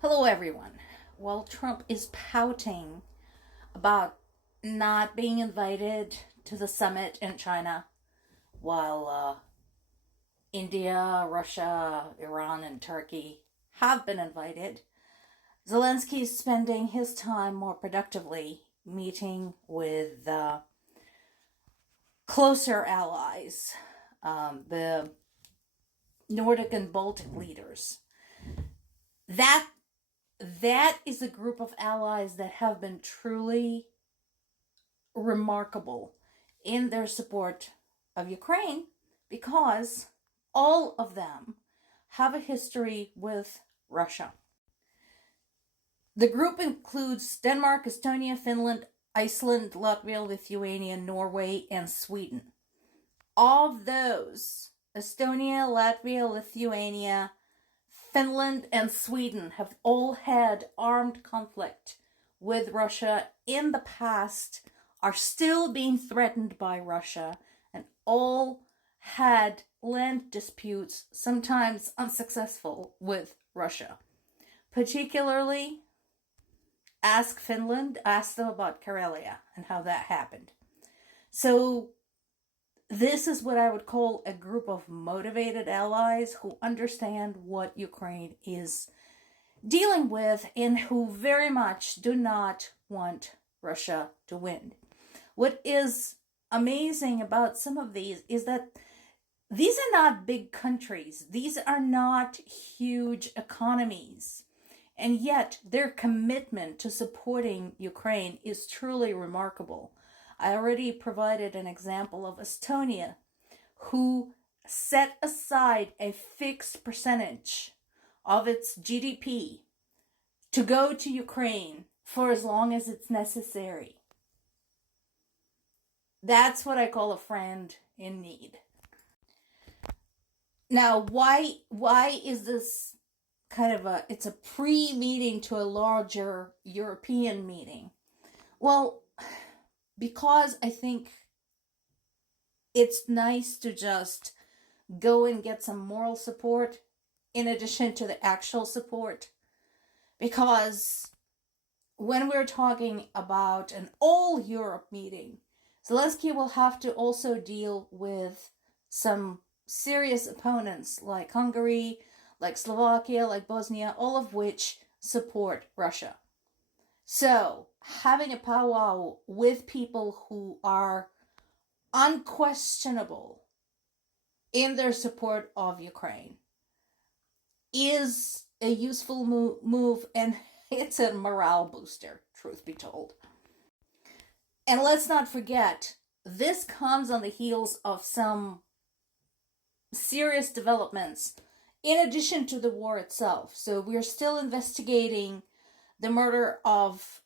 Hello, everyone. While Trump is pouting about not being invited to the summit in China, while India, Russia, Iran, and Turkey have been invited, Zelensky is spending his time more productively meeting with closer allies, the Nordic and Baltic leaders. That that is a group of allies that have been truly remarkable in their support of Ukraine because all of them have a history with Russia. The group includes Denmark, Estonia, Finland, Iceland, Latvia, Lithuania, Norway, and Sweden. Of those, Estonia, Latvia, Lithuania, Finland, and Sweden have all had armed conflict with Russia in the past, are still being threatened by Russia, and all had land disputes, sometimes unsuccessful, with Russia. Particularly, ask Finland, ask them about Karelia and how that happened. So this is what I would call a group of motivated allies who understand what Ukraine is dealing with and who very much do not want Russia to win. What is amazing about some of these is that these are not big countries. These are not huge economies. And yet their commitment to supporting Ukraine is truly remarkable. I already provided an example of Estonia, who set aside a fixed percentage of its GDP to go to Ukraine for as long as it's necessary. That's what I call a friend in need. Now, why is this kind of it's a pre-meeting to a larger European meeting? Well, because I think it's nice to just go and get some moral support in addition to the actual support. Because when we're talking about an all Europe meeting, Zelensky will have to also deal with some serious opponents like Hungary, like Slovakia, like Bosnia, all of which support Russia. So, having a powwow with people who are unquestionable in their support of Ukraine is a useful move, and it's a morale booster, truth be told. And let's not forget, this comes on the heels of some serious developments in addition to the war itself. So we're still investigating the murder of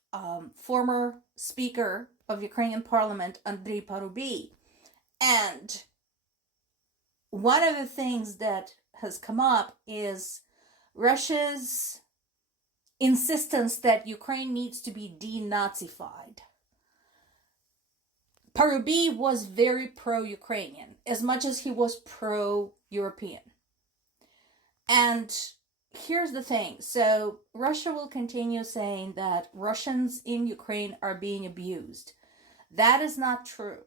former Speaker of Ukrainian Parliament, Andrei Parubi. And one of the things that has come up is Russia's insistence that Ukraine needs to be denazified. Parubi was very pro-Ukrainian, as much as he was pro-European. And here's the thing. So Russia will continue saying that Russians in Ukraine are being abused. That is not true.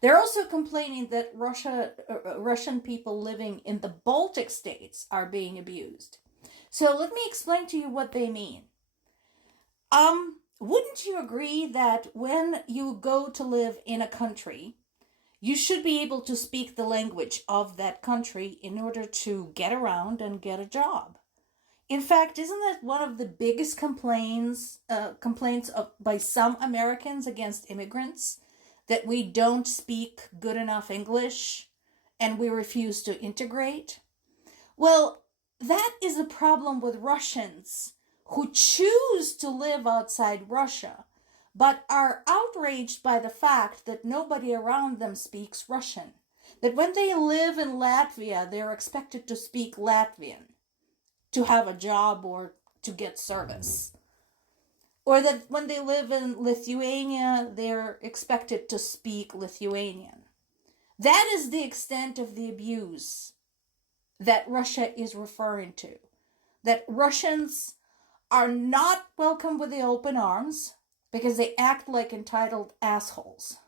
They're also complaining that Russian people living in the Baltic states are being abused. So let me explain to you what they mean. Wouldn't you agree that when you go to live in a country, you should be able to speak the language of that country in order to get around and get a job? In fact, isn't that one of the biggest complaints by some Americans against immigrants? That we don't speak good enough English and we refuse to integrate? Well, that is a problem with Russians who choose to live outside Russia, but are outraged by the fact that nobody around them speaks Russian. That when they live in Latvia, they're expected to speak Latvian to have a job or to get service. Or that when they live in Lithuania, they're expected to speak Lithuanian. That is the extent of the abuse that Russia is referring to. that Russians are not welcome with the open arms because they act like entitled assholes,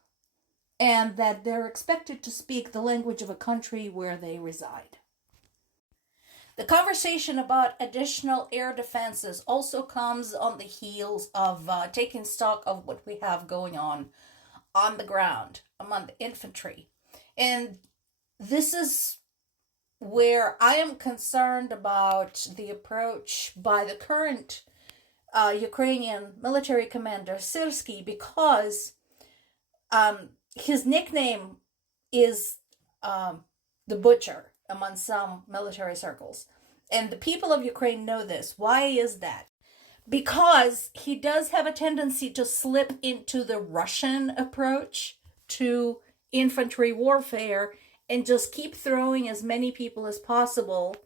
and that they're expected to speak the language of a country where they reside. The conversation about additional air defenses also comes on the heels of taking stock of what we have going on the ground among the infantry. And this is where I am concerned about the approach by the current Ukrainian military commander, Syrsky, because his nickname is the Butcher among some military circles. And the people of Ukraine know this. Why is that? Because he does have a tendency to slip into the Russian approach to infantry warfare and just keep throwing as many people as possible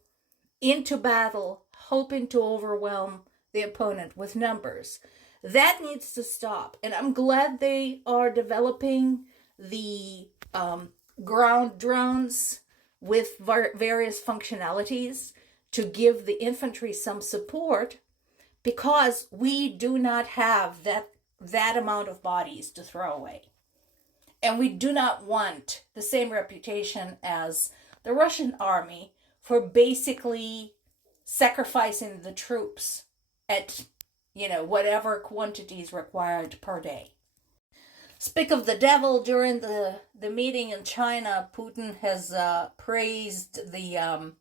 into battle, hoping to overwhelm the opponent with numbers. That needs to stop. And I'm glad they are developing the ground drones with various functionalities to give the infantry some support, because we do not have that amount of bodies to throw away. And we do not want the same reputation as the Russian army for basically sacrificing the troops at, whatever quantities required per day. Speak of the devil, during the meeting in China, Putin has praised the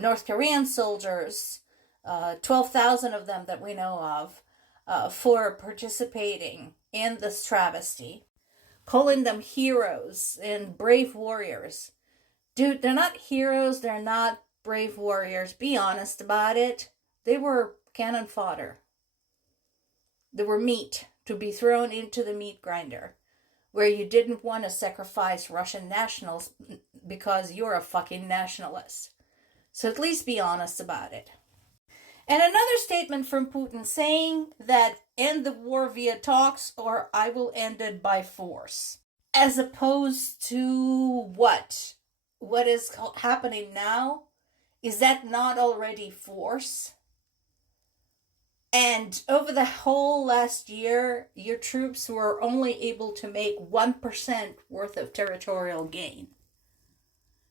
North Korean soldiers, 12,000 of them that we know of, for participating in this travesty, calling them heroes and brave warriors. Dude, they're not heroes, they're not brave warriors. Be honest about it. They were cannon fodder. They were meat to be thrown into the meat grinder, where you didn't want to sacrifice Russian nationals because you're a fucking nationalist. So at least be honest about it. And another statement from Putin saying that end the war via talks or I will end it by force. As opposed to what? What is happening now? Is that not already force? And over the whole last year, your troops were only able to make 1% worth of territorial gain.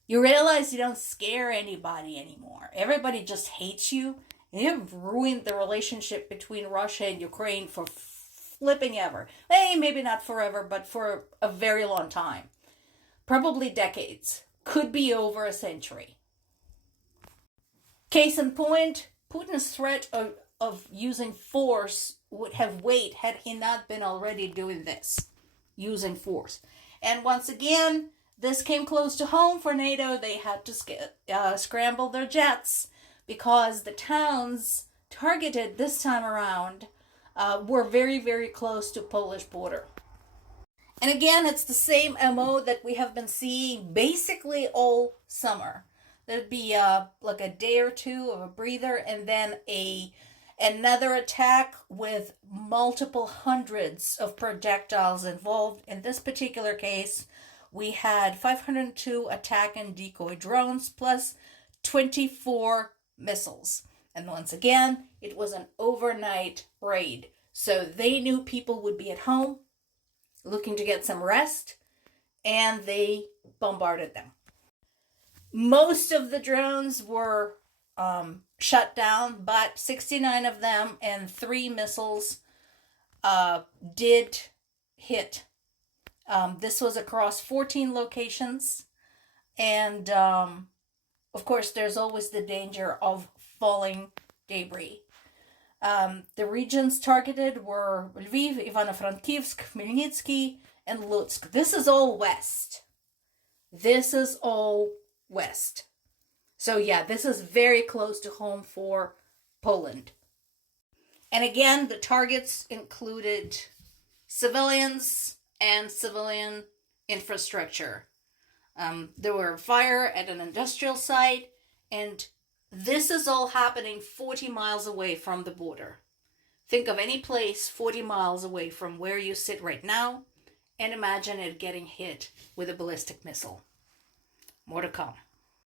You realize you don't scare anybody anymore. Everybody just hates you. And you've ruined the relationship between Russia and Ukraine for flipping ever. Hey, maybe not forever, but for a very long time. Probably decades. Could be over a century. Case in point, Putin's threat of using force would have weight had he not been already doing this, using force. And once again, this came close to home for NATO. They had to scramble their jets because the towns targeted this time around were very, very close to Polish border. And again, it's the same MO that we have been seeing basically all summer. There'd be like a day or two of a breather, and then another attack with multiple hundreds of projectiles involved. In this particular case, we had 502 attack and decoy drones plus 24 missiles. And once again, it was an overnight raid. So they knew people would be at home looking to get some rest, and they bombarded them. Most of the drones were shut down, but 69 of them and 3 missiles did hit. This was across 14 locations, and of course there's always the danger of falling debris. The regions targeted were Lviv, Ivano-Frankivsk, Khmelnytsky, and Lutsk. This is all west. So yeah, this is very close to home for Poland. And again, the targets included civilians and civilian infrastructure. There were fire at an industrial site, and this is all happening 40 miles away from the border. Think of any place 40 miles away from where you sit right now, and imagine it getting hit with a ballistic missile. More to come.